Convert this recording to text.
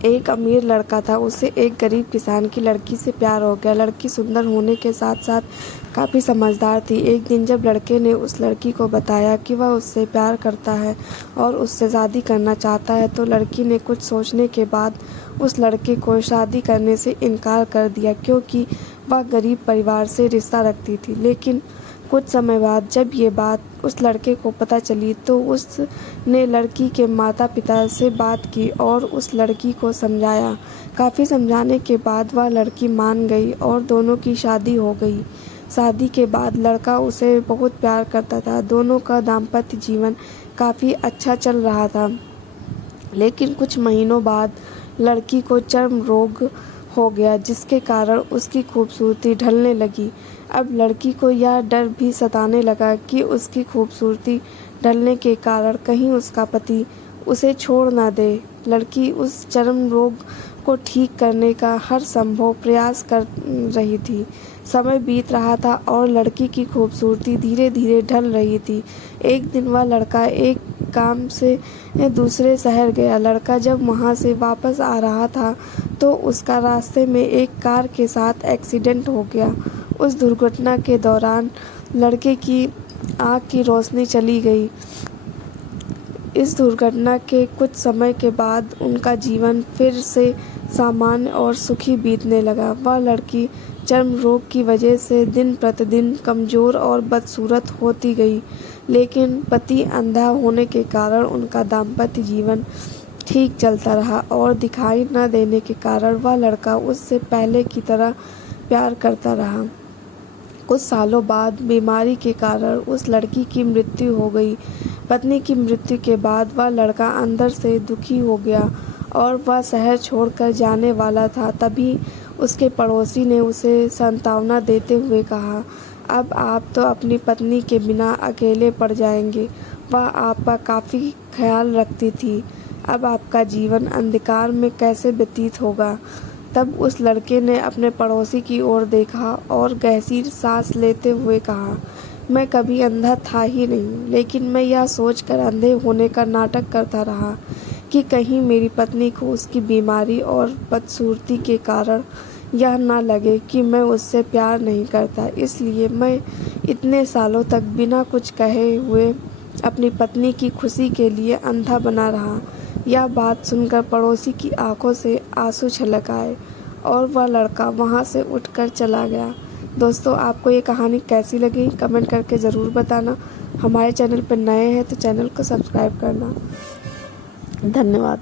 एक अमीर लड़का था, उसे एक गरीब किसान की लड़की से प्यार हो गया। लड़की सुंदर होने के साथ साथ काफ़ी समझदार थी। एक दिन जब लड़के ने उस लड़की को बताया कि वह उससे प्यार करता है और उससे शादी करना चाहता है, तो लड़की ने कुछ सोचने के बाद उस लड़के को शादी करने से इनकार कर दिया, क्योंकि वह गरीब परिवार से रिश्ता रखती थी। लेकिन कुछ समय बाद जब ये बात उस लड़के को पता चली, तो उसने लड़की के माता पिता से बात की और उस लड़की को समझाया। काफ़ी समझाने के बाद वह लड़की मान गई और दोनों की शादी हो गई। शादी के बाद लड़का उसे बहुत प्यार करता था। दोनों का दाम्पत्य जीवन काफ़ी अच्छा चल रहा था। लेकिन कुछ महीनों बाद लड़की को चर्म रोग हो गया, जिसके कारण उसकी खूबसूरती ढलने लगी। अब लड़की को यह डर भी सताने लगा कि उसकी खूबसूरती ढलने के कारण कहीं उसका पति उसे छोड़ ना दे। लड़की उस चर्म रोग को ठीक करने का हर संभव प्रयास कर रही थी। समय बीत रहा था और लड़की की खूबसूरती धीरे धीरे ढल रही थी। एक दिन वह लड़का एक काम से दूसरे शहर गया। लड़का जब वहाँ से वापस आ रहा था, तो उसका रास्ते में एक कार के साथ एक्सीडेंट हो गया। उस दुर्घटना के दौरान लड़के की आँख की रोशनी चली गई। इस दुर्घटना के कुछ समय के बाद उनका जीवन फिर से सामान्य और सुखी बीतने लगा। वह लड़की चर्म रोग की वजह से दिन प्रतिदिन कमज़ोर और बदसूरत होती गई, लेकिन पति अंधा होने के कारण उनका दाम्पत्य जीवन ठीक चलता रहा और दिखाई न देने के कारण वह लड़का उससे पहले की तरह प्यार करता रहा। कुछ सालों बाद बीमारी के कारण उस लड़की की मृत्यु हो गई। पत्नी की मृत्यु के बाद वह लड़का अंदर से दुखी हो गया और वह शहर छोड़कर जाने वाला था। तभी उसके पड़ोसी ने उसे सांत्वना देते हुए कहा, अब आप तो अपनी पत्नी के बिना अकेले पड़ जाएंगे। वह आपका काफ़ी ख्याल रखती थी। अब आपका जीवन अंधकार में कैसे व्यतीत होगा। तब उस लड़के ने अपने पड़ोसी की ओर देखा और गहरी सांस लेते हुए कहा, मैं कभी अंधा था ही नहीं, लेकिन मैं यह सोचकर अंधे होने का नाटक करता रहा कि कहीं मेरी पत्नी को उसकी बीमारी और बदसूरती के कारण यह ना लगे कि मैं उससे प्यार नहीं करता। इसलिए मैं इतने सालों तक बिना कुछ कहे हुए अपनी पत्नी की खुशी के लिए अंधा बना रहा। यह बात सुनकर पड़ोसी की आंखों से आंसू छलक आए और वह लड़का वहां से उठकर चला गया। दोस्तों, आपको ये कहानी कैसी लगी कमेंट करके ज़रूर बताना। हमारे चैनल पर नए हैं तो चैनल को सब्सक्राइब करना। धन्यवाद।